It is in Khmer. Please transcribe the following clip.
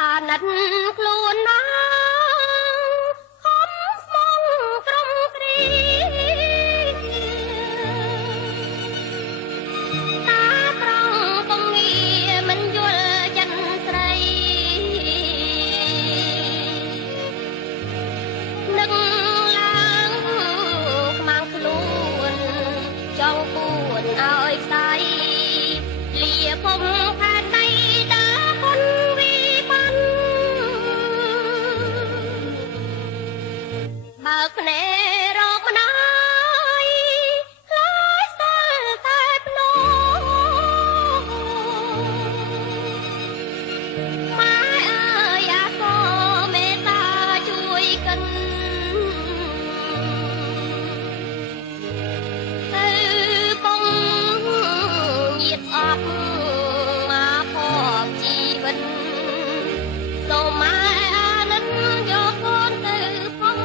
អាណិតខ្លួនណាខំស្មងត្រង់គ្រីតាត្រង់ពងងារមិនយល់ចិនស្រីនឹកឡើងខ្មាំងខ្លួនចង់ពួនឲ្យខ្សែលាភពខែណៃតាគុណបើកភ្នែករកម្ដាយខ្លាចសល់តែភ្នោម៉ែអើយអាសូរមេត្តាជួយកិនទៅពងញាតស្អប់មកភ័ព្វជីវិតសូមម៉ែអាណិតយកកូនទៅផង